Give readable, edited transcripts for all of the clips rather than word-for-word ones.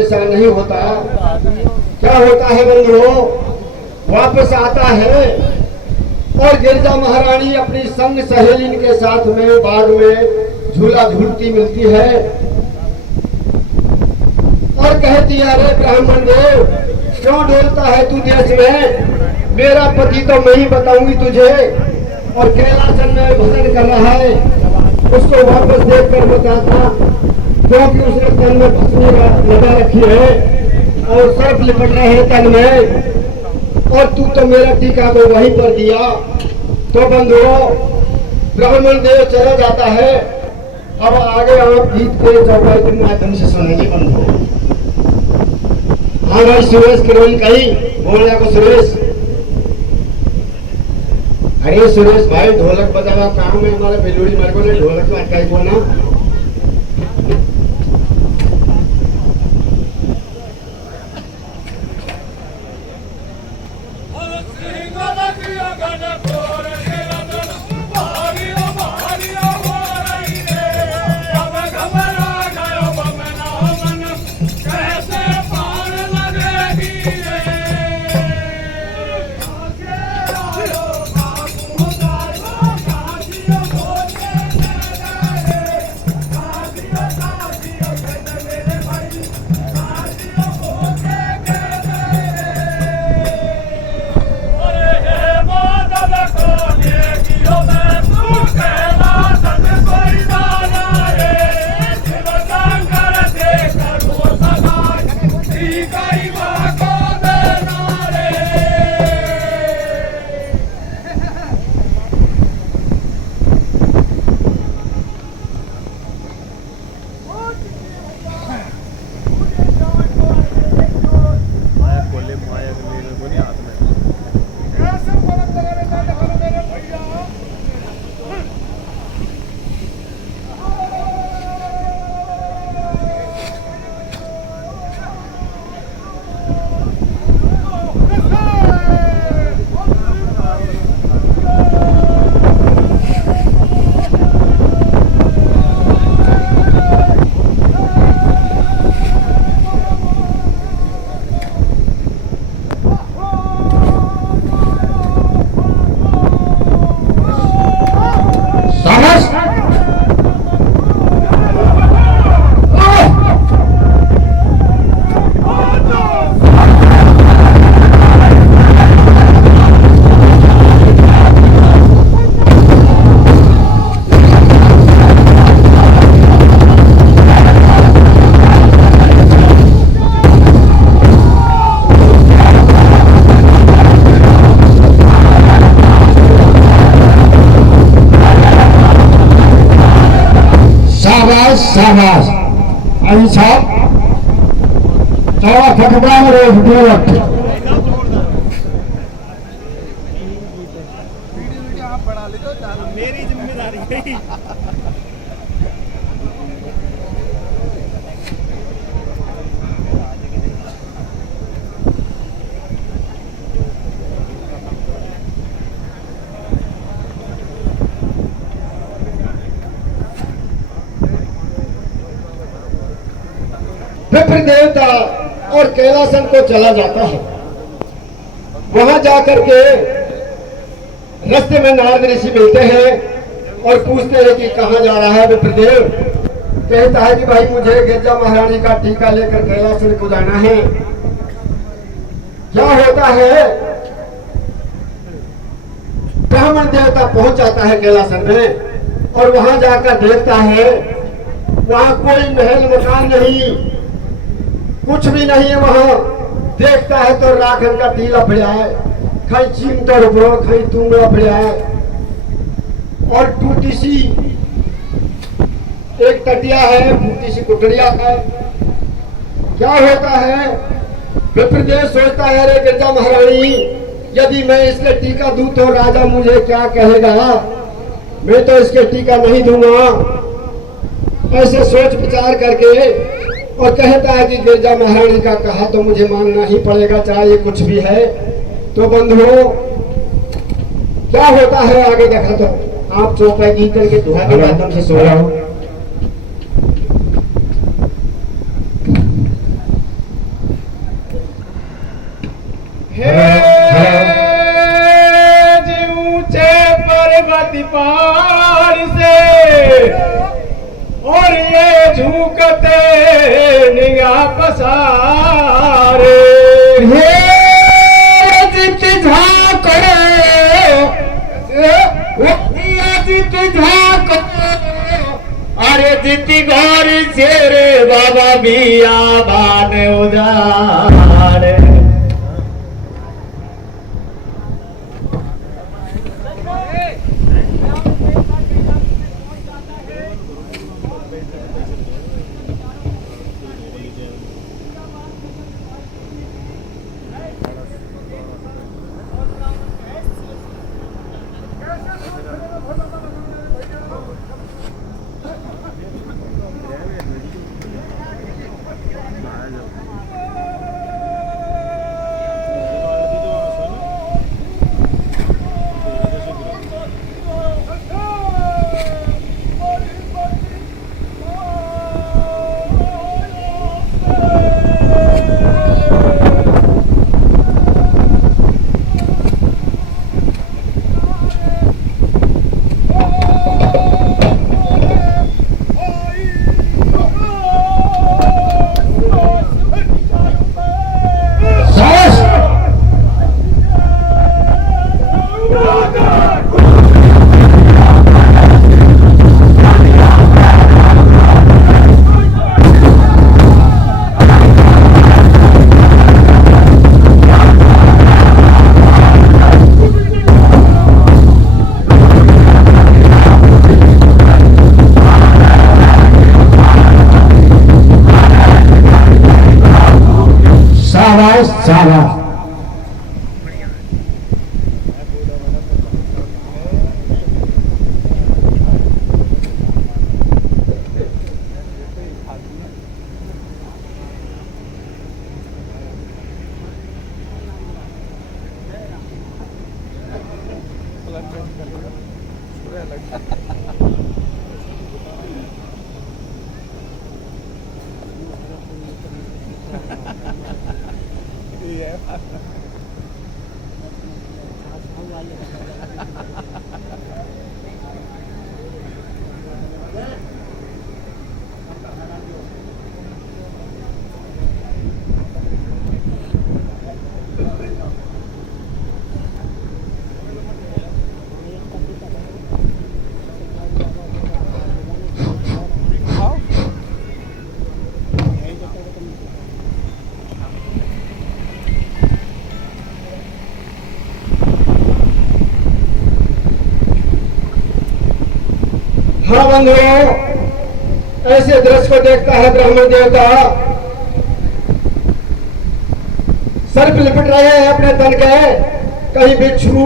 ऐसा नहीं होता। क्या होता है बंधुओं, वापस आता है और गिरजा महारानी अपनी संग सहेलिन के साथ में बाग में झूला झूलती मिलती है और कहती है, अरे ब्राह्मण देव क्यों डोलता है तू देश में, मेरा पति तो मैं ही बताऊंगी तुझे। और कैलासन में भजन कर रहा है, उसको वापस देख कर बताता, क्योंकि उसने तन में भस्मी लगा रखी है और सर्प लिपट रहे हैं तन में, और तू तो मेरा टीका को वहीं पर दिया। तो बंधुओं, ब्राह्मण देव चला जाता है। अब आगे आप गीत के चौपाई के माध्यम से सुनेंगे बंधुओं। हाँ भाई सुरेश किरण कहीं बोलने को सुरेश। अरे सुरेश भाई ढोलक बजाना काम है हमारे बेलूड़ी मर को ने ढोलक में अटकाई को ना। शाबाश अभी साहब चौड़ा खटबा में रोज ढोलक मेरी जिम्मेदारी विप्र देवता और कैलासन को चला जाता है। वहां जाकर के रास्ते में नारद ऋषि मिलते हैं और पूछते हैं कि कहां जा रहा है विप्रदेव। कहता है कि भाई मुझे गिरजा महारानी का टीका लेकर कैलासन को जाना है। क्या होता है, ब्राह्मण देवता पहुंच जाता है कैलासन में और वहां जाकर देखता है वहां कोई महल मकान नहीं, कुछ भी नहीं है। वहां देखता है तो राखन का टीला पड़ा है, कहीं चिमटा रुपड़ा कहीं तुंगड़ा पड़ा है और टूटी सी एक तटिया है, टूटी सी कुटड़िया है। क्या होता है, विप्रदेव सोचता है अरे गिरजा महारानी यदि मैं इसके टीका दूं तो राजा मुझे क्या कहेगा, मैं तो इसके टीका नहीं दूंगा। ऐसे सोच विचार करके और कहता है कि गिरजा महारानी का कहा तो मुझे मानना ही पड़ेगा चाहे ये कुछ भी है। तो बंधुओं क्या होता है आगे देखा तो आप चौपाई गीत करके दुआ के माध्यम से सो रहा हो। दिया पसारे। हे जित झाको जित झाको अरे जिति घर से रे बाबा बिया बान उजाड़। शाबाश। हाँ बंधुओं, ऐसे दृश्य को देखता है ब्राह्मण देवता, सर्प लिपट रहे हैं अपने तन के, कहीं बिच्छू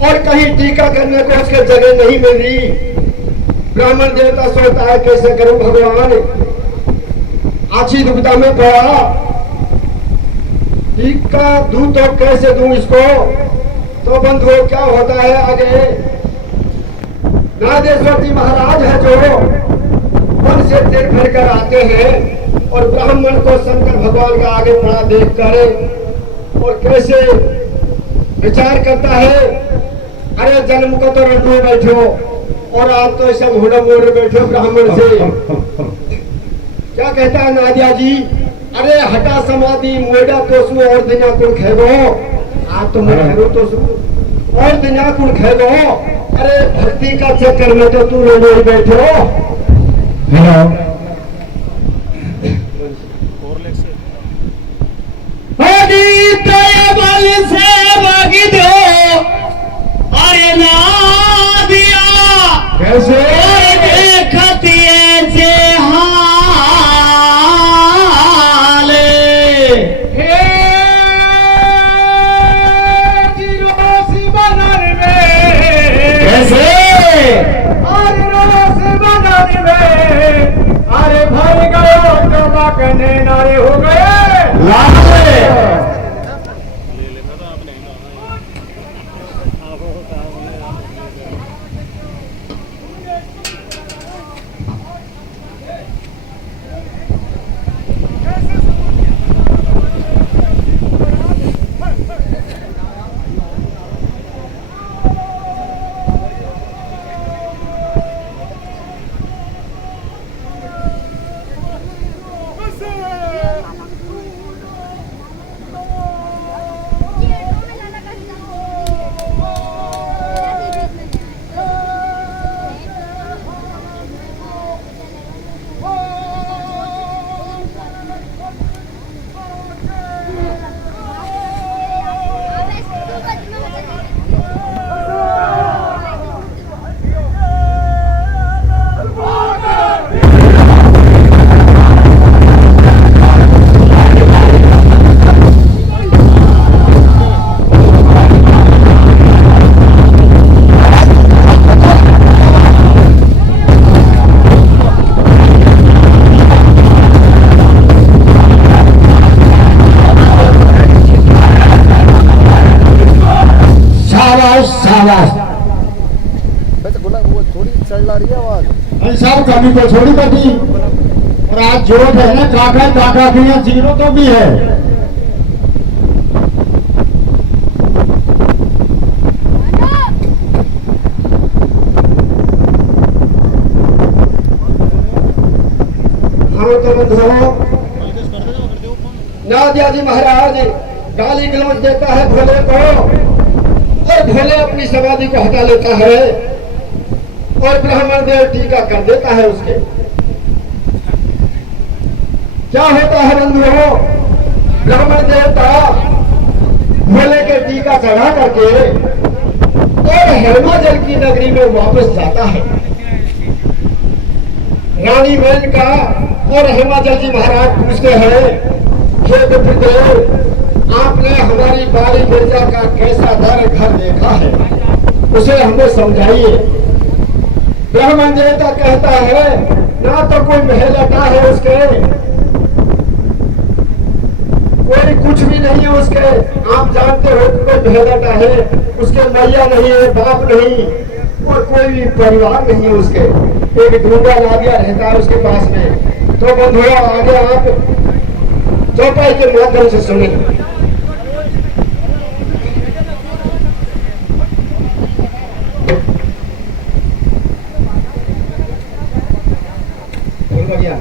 और कहीं टीका करने को उसके जगह नहीं मिल रही। ब्राह्मण देवता सोचता है कैसे करूं भगवान, आछी दुविधा में पड़ा, टीका दूं तो कैसे दूं इसको। तो बंधुओं क्या होता है आगे, नागेश्वर जी महाराज है जो वन से तीर भर कर आते हैं और ब्राह्मण को शंकर भगवान का आगे पड़ा देख कर और कैसे विचार करता है, अरे जन्म को तो रटो बैठो और आप तो सब होड़ा मोड़ बैठो ब्राह्मण से। क्या कहता है नादिया जी, अरे हटा समाधि मोड़ा तो सु और दिना कुण खेगो, आप तो मैं खेलो तो सु और दिना कुण खेगो, अरे भक्ति का चक्कर में तो तू रो बैठो। हेलो बल से भागी दो, अरे ना दिया कैसे देखती ऐसे हाल, हे रोसी बनर में कैसे और रोसी बनर में गुलामी तो छोड़ी बैठी, और आज जो है ना काका के यहाँ जीरो तो भी है। हाँ तो बंधुओं, नादिया जी महाराज गाली गलौज देता है भोले को, और भोले अपनी समाधि को हटा लेता है और ब्राह्मण देव टीका कर देता है उसके। क्या होता है बंधुओं, ब्राह्मण देवता भोले के टीका चढ़ा करके और हिमाचल की नगरी में वापस जाता है। रानी बहन का और हिमाचल जी महाराज पूछते हैं, हे विप्रदेव, आपने हमारी बाली मिर्जा का कैसा दर घर देखा है, उसे हमें समझाइए। ब्राह्मण देवता कहता है, ना तो कोई महल अटा है उसके, कोई कुछ भी नहीं है उसके। आप जानते हो कि कोई महल अटा है, उसके मैया नहीं है, बाप नहीं, और कोई भी परिवार नहीं है उसके। एक ढूंढा नादिया रहता है उसके पास में। तो बंधुआ आगे आप चौपाई के माध्यम से सुने। बढ़िया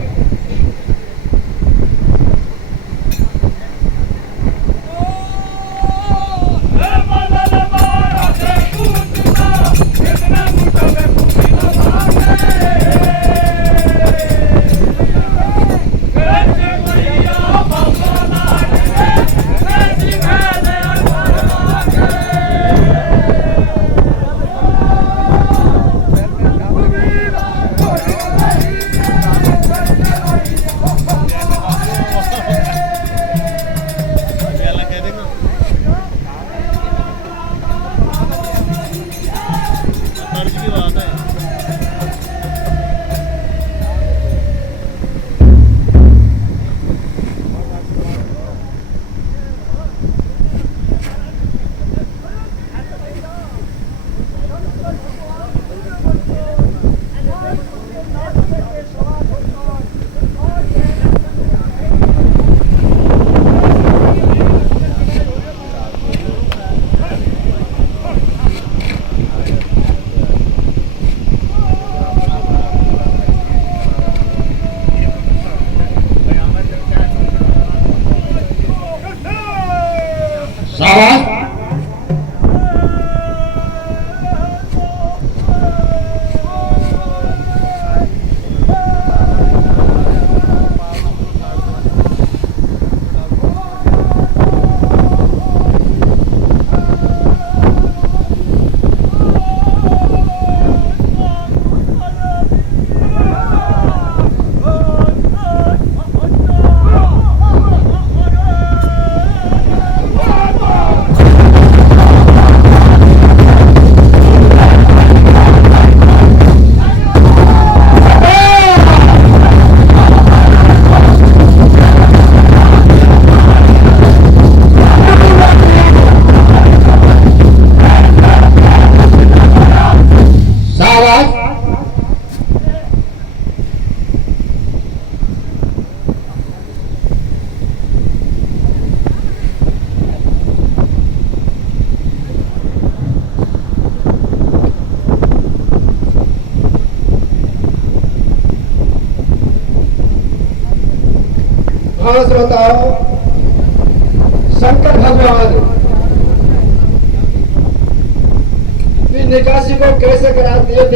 बताओ, शंकर भगवान निकासी को कैसे करा दिए।